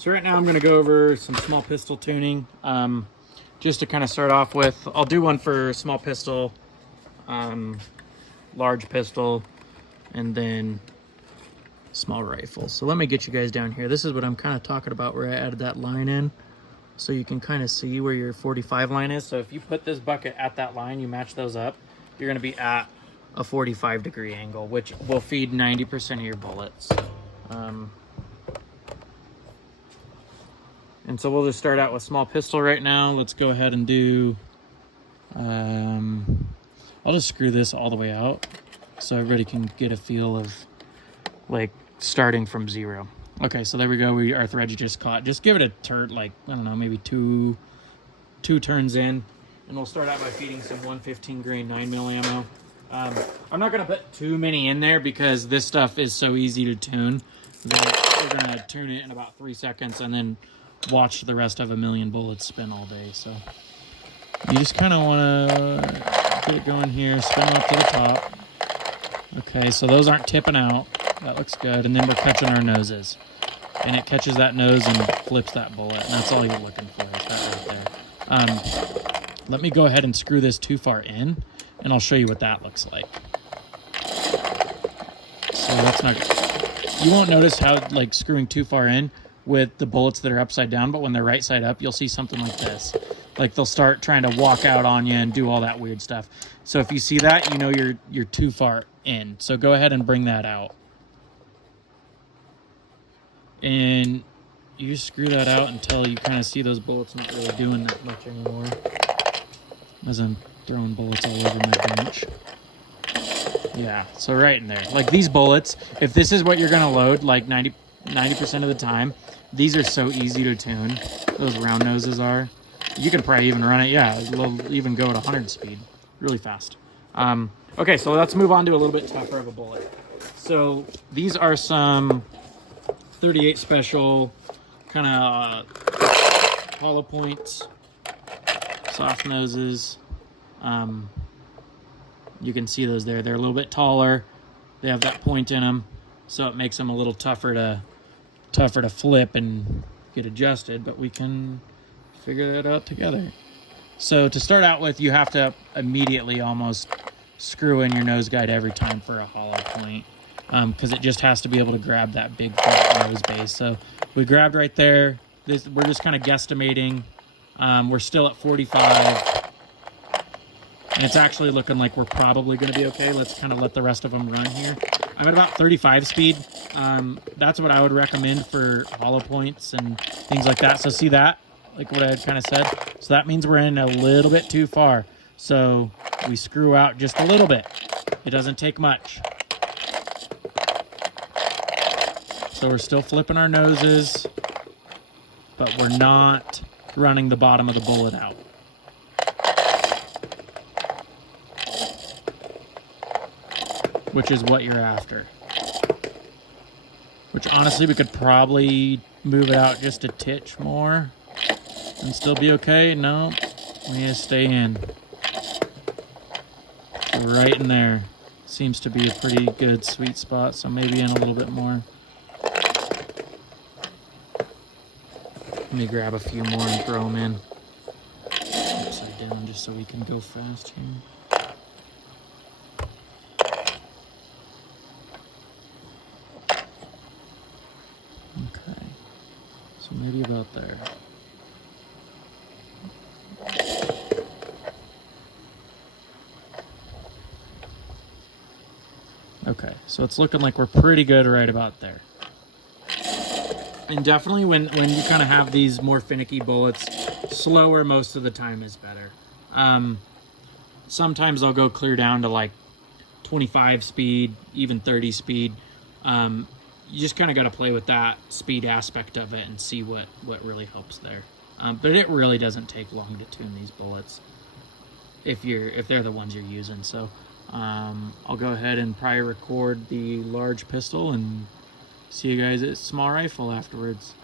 So right now I'm going to go over some small pistol tuning. Just to kind of start off with, I'll do one for small pistol, large pistol, and then small rifle. So let me get you guys down here. This is what I'm kind of talking about where I added that line in. So you can kind of see where your 45 line is. So if you put this bucket at that line, you match those up, you're going to be at a 45-degree angle, which will feed 90% of your bullets. And so we'll just start out with small pistol right now. Let's go ahead and do, I'll just screw this all the way out so everybody can get a feel of like starting from zero. Okay, so there we go. Our thread just caught. Just give it a turn, like, I don't know, maybe two turns in. And we'll start out by feeding some 115 grain 9mm ammo. I'm not going to put too many in there because this stuff is so easy to tune that we're going to tune it in about 3 seconds and then watch the rest of a million bullets spin all day. So you just kind of want to get it going here, spin them up to the top. Okay, so those aren't tipping out. That looks good. And then we're catching our noses. And it catches that nose and flips that bullet. And that's all you're looking for, is that right there. Let me go ahead and screw this too far in, and I'll show you what that looks like. So that's not good. You won't notice how, like, screwing too far in with the bullets that are upside down, but when they're right side up, you'll see something like this. Like, they'll start trying to walk out on you and do all that weird stuff. So if you see that, you know you're too far in. So go ahead and bring that out. And you just screw that out until you kind of see those bullets not really doing that much anymore. As I'm throwing bullets all over my bench. Yeah, so right in there. Like these bullets, if this is what you're going to load, like 90% of the time, these are so easy to tune. Those round noses are. You can probably even run it, yeah, it'll even go at 100 speed. Really fast. Okay, so let's move on to a little bit tougher of a bullet. So these are some 38 special kind of hollow points, soft noses. You can see those there. They're a little bit taller. They have that point in them, so it makes them a little tougher to flip and get adjusted, but we can figure that out together. So to start out with, you have to immediately almost screw in your nose guide every time for a hollow point. Because it just has to be able to grab that big flat nose base. So we grabbed right there. We're just kind of guesstimating. We're still at 45. And it's actually looking like we're probably going to be okay. Let's kind of let the rest of them run here. I'm at about 35 speed. That's what I would recommend for hollow points and things like that. So see that? Like what I had kind of said. So that means we're in a little bit too far. So we screw out just a little bit. It doesn't take much. So we're still flipping our noses, but we're not running the bottom of the bullet out. Which is what you're after. Which honestly, we could probably move it out just a titch more and still be okay. No, we need to stay in. So right in there seems to be a pretty good sweet spot, so maybe in a little bit more. Let me grab a few more and throw them in upside down just so we can go fast here. Okay, so maybe about there. Okay, so it's looking like we're pretty good right about there. And definitely when you kind of have these more finicky bullets, slower most of the time is better. Sometimes I'll go clear down to like 25 speed, even 30 speed. You just kind of got to play with that speed aspect of it and see what really helps there. But it really doesn't take long to tune these bullets if they're the ones you're using. So I'll go ahead and probably record the large pistol and see you guys at small rifle afterwards.